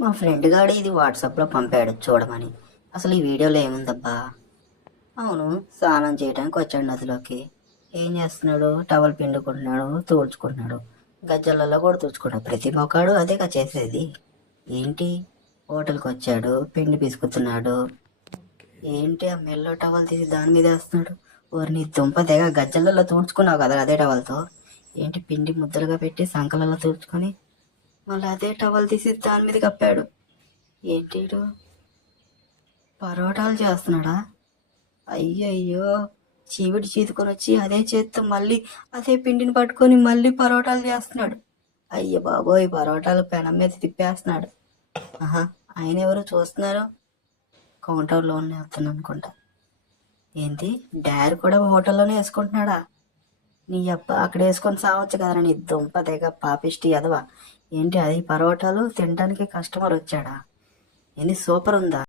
మా ఫ్రెండ్ గాడు ఇది వాట్సాప్లో పంపాడు చూడమని. అసలు ఈ వీడియోలో ఏముందబ్బా? అవును, స్నానం చేయడానికి వచ్చాడు నదిలోకి. ఏం చేస్తున్నాడు? టవల్ పిండుకుంటున్నాడు, తుడుచుకుంటున్నాడు. గజ్జలలో కూడా తుడుచుకుంటాడు. ప్రతి మొక్కాడు అదేగా చేసేది. ఏంటి? హోటల్కి వచ్చాడు, పిండి పిసుకుతున్నాడు. ఏంటి ఆ మెల్లో టవల్ తీసి దాని మీద వేస్తున్నాడు? ఓరి నీ దుంప తెగ, గజ్జలలో తుడుచుకున్నావు కదా అదే టవల్తో. ఏంటి పిండి ముద్దలుగా పెట్టి సంకలలో తుడుచుకొని మళ్ళీ అదే టవల్ తీసి దాని మీద కప్పాడు. ఏంటి ఈడు? పరోటాలు చేస్తున్నాడా? అయ్యయ్యో, చీవిడి చీదుకొని వచ్చి అదే చేత్తో మళ్ళీ అదే పిండిని పట్టుకొని మళ్ళీ పరోటాలు చేస్తున్నాడు. అయ్య బాబోయ్, పరోటాలు పెనం మీద తిప్పేస్తున్నాడు. ఆహా, ఆయన ఎవరు చూస్తున్నారు? కౌంటర్లో వస్తున్నాను అనుకుంటా. ఏంటి, డాడీ కూడా హోటల్లోనే వేసుకుంటున్నాడా? నీ అబ్బ, అక్కడ వేసుకొని సావచ్చు కదరా నీ దుంప తెగ పాపిష్టి ఎదవా. ఏంటి అది పరోటాలు తినడానికి కస్టమర్ వచ్చాడా? ఏంది సూపర్ ఉందా?